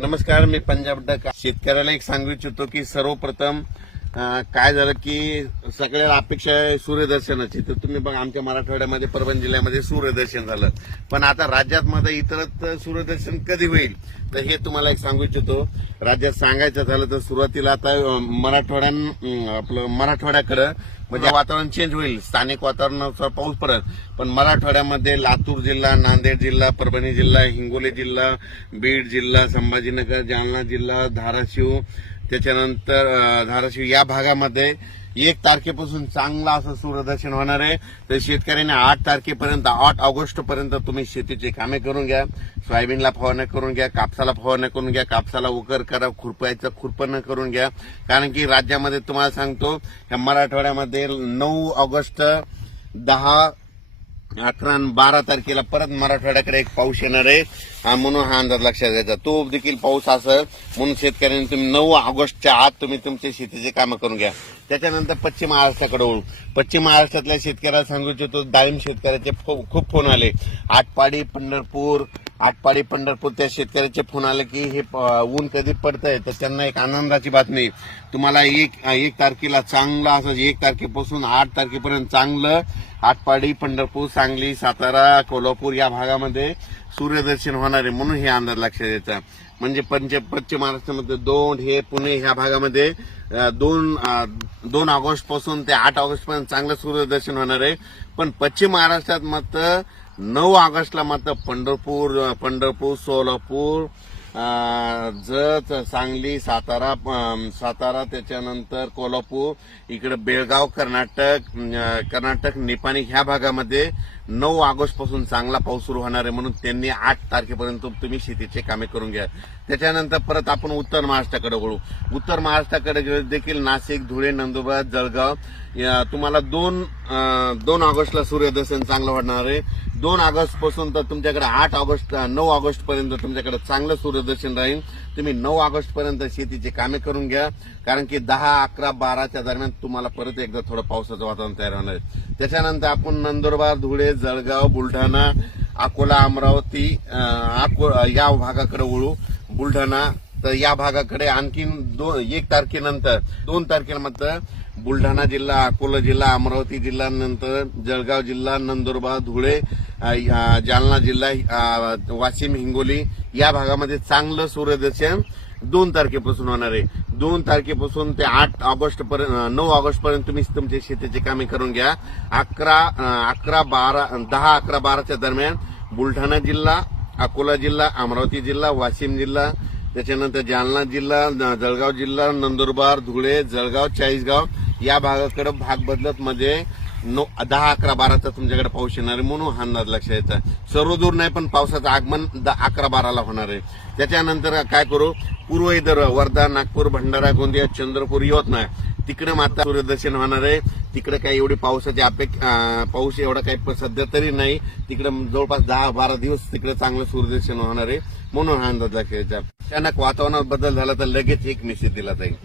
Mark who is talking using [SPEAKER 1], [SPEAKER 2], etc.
[SPEAKER 1] नमस्कार मी पंजाब डका. शेतकऱ्याला एक सांगू इच्छितो की सर्वप्रथम काय झालं की सगळ्याला अपेक्षा आहे सूर्यदर्शनाची. तर तुम्ही बघा आमच्या मराठवाड्यामध्ये परभणी जिल्ह्यामध्ये सूर्यदर्शन झालं. पण आता राज्यात मध्ये इतरत सूर्यदर्शन कधी होईल? तर हे तुम्हाला एक सांगू इच्छितो. राज्यात सांगायचं झालं तर सुरुवातीला आता मराठवाड्या मराठवाड्यां आपलं मराठवाड्याकडं म्हणजे वातावरण चेंज होईल. स्थानिक वातावरणानुसार पाऊस पडत पण मराठवाड्यामध्ये लातूर जिल्हा नांदेड जिल्हा परभणी जिल्हा हिंगोली जिल्हा बीड जिल्हा संभाजीनगर जालना जिल्हा धाराशिव त्याच्यानंतर धाराशिव या भागामध्ये एक तारखेपासून चांगला असं सूर्यदर्शन होणार आहे. तर शेतकऱ्यांनी आठ तारखेपर्यंत आठ ऑगस्ट पर्यंत तुम्ही शेतीची कामे करून घ्या. सोयाबीनला फवारणी करून घ्या कापसाला फवारणी करून घ्या कापसाला उकर करा खुरपायचं खुरपण करून घ्या. कारण की राज्यामध्ये तुम्हाला सांगतो या मराठवाड्यामध्ये नऊ ऑगस्ट दहा अकरा बारा तारखेला परत मराठवाड्याकडे एक पाऊस येणार आहे. हा म्हणून हा अंदाज लक्षात घ्यायचा. तो देखील पाऊस असेल म्हणून शेतकऱ्यांनी तुम्ही नऊ ऑगस्टच्या आत तुम्ही तुमचे शेतीचे कामं करून घ्या. त्याच्यानंतर पश्चिम महाराष्ट्राकडे वळू. पश्चिम महाराष्ट्रातल्या शेतकऱ्याला सांगू इच्छितो डाळिंब शेतकऱ्याचे फो- खूप फोन आले. आटपाडी पंढरपूर आटपाडी पंढरपूर त्या शेतकऱ्याचे फोन आले की हे प- ऊन कधी पडतंय? तर त्यांना एक आनंदाची बातमी. तुम्हाला एक एक तारखेला चांगलं असं एक तारखेपासून आठ तारखेपर्यंत चांगलं आटपाडी पंढरपूर सांगली सातारा कोल्हापूर या भागामध्ये सूर्यदर्शन होणार आहे म्हणून हे अंदाज लक्षात द्यायचा म्हणजे पंच पश्चिम महाराष्ट्रामध्ये दोन हे पुणे ह्या भागामध्ये दोन दोन ऑगस्टपासून ते आठ ऑगस्ट पर्यंत चांगलं सूर्यदर्शन होणार आहे. पण पश्चिम महाराष्ट्रात मात्र नऊ ऑगस्टला मात्र पंढरपूर पंढरपूर सोलापूर जत सांगली सातारा सातारा त्याच्यानंतर कोल्हापूर इकडे बेळगाव कर्नाटक कर्नाटक निपाणी ह्या भागामध्ये नऊ ऑगस्टपासून चांगला पाऊस सुरू होणार आहे म्हणून त्यांनी आठ तारखेपर्यंत तुम्ही शेतीचे कामे करून घ्या. त्याच्यानंतर परत आपण उत्तर महाराष्ट्राकडे वळू. उत्तर महाराष्ट्राकडे देखील नाशिक धुळे नंदुरबार जळगाव तुम्हाला दोन दोन ऑगस्टला सूर्यदर्शन चांगलं होणार आहे. दोन ऑगस्टपासून तर तुमच्याकडे आठ ऑगस्ट नऊ ऑगस्ट पर्यंत तुमच्याकडे चांगलं सूर्यदर्शन राहील. तुम्ही नऊ ऑगस्ट पर्यंत शेतीची कामे करून घ्या. कारण की दहा अकरा बाराच्या दरम्यान तुम्हाला परत एकदा थोडं पावसाचं वातावरण तयार होणार आहे. त्याच्यानंतर आपण नंदुरबार धुळे जळगाव बुलढाणा अकोला अमरावती या भागाकडे वळू. बुलढाणा तर या भागाकडे आणखीन दोन एक तारखेनंतर दोन तारखेनंतर मात्र बुलढाणा जिल्हा अकोला जिल्हा अमरावती जिल्हा नंतर जळगाव जिल्हा नंदुरबार धुळे या- जालना जिल्हा वाशिम हिंगोली या भागामध्ये चांगलं सूर्यदर्शन दोन तारखेपासून होणार आहे. दोन तारखेपासून ते आठ ऑगस्ट पर्यंत नऊ ऑगस्ट पर्यंत तुम्ही तुमचे शेतीची कामे करून घ्या. अकरा अकरा बारा दहा अकरा बाराच्या दरम्यान बुलढाणा जिल्हा अकोला जिल्हा अमरावती जिल्हा वाशिम जिल्हा त्याच्यानंतर जालना जिल्हा जळगाव जिल्हा नंदुरबार धुळे जळगाव चाळीसगाव या भागाकडे भाग बदलत म्हणजे नो दहा अकरा बाराचा तुमच्याकडे पाऊस येणार आहे म्हणून हा अंदाज लक्ष यायचा सर्व दूर नाही पण पावसाचं आगमन अकरा बाराला होणार आहे. त्याच्यानंतर काय करू? पूर्व इतर वर्धा नागपूर भंडारा गोंदिया चंद्रपूर यवतमाळ. तिकडे मात्र सूर्यदर्शन होणार आहे. तिकडे काही एवढी पावसाची अपेक्षा पाऊस एवढा काही सध्या तरी नाही. तिकडे जवळपास दहा बारा दिवस तिकडे चांगलं सूर्यदर्शन होणार आहे. म्हणून हा अंदाज लक्षात येतात अचानक वातावरणात बदल झाला तर लगेच एक मेसेज दिला जाईल.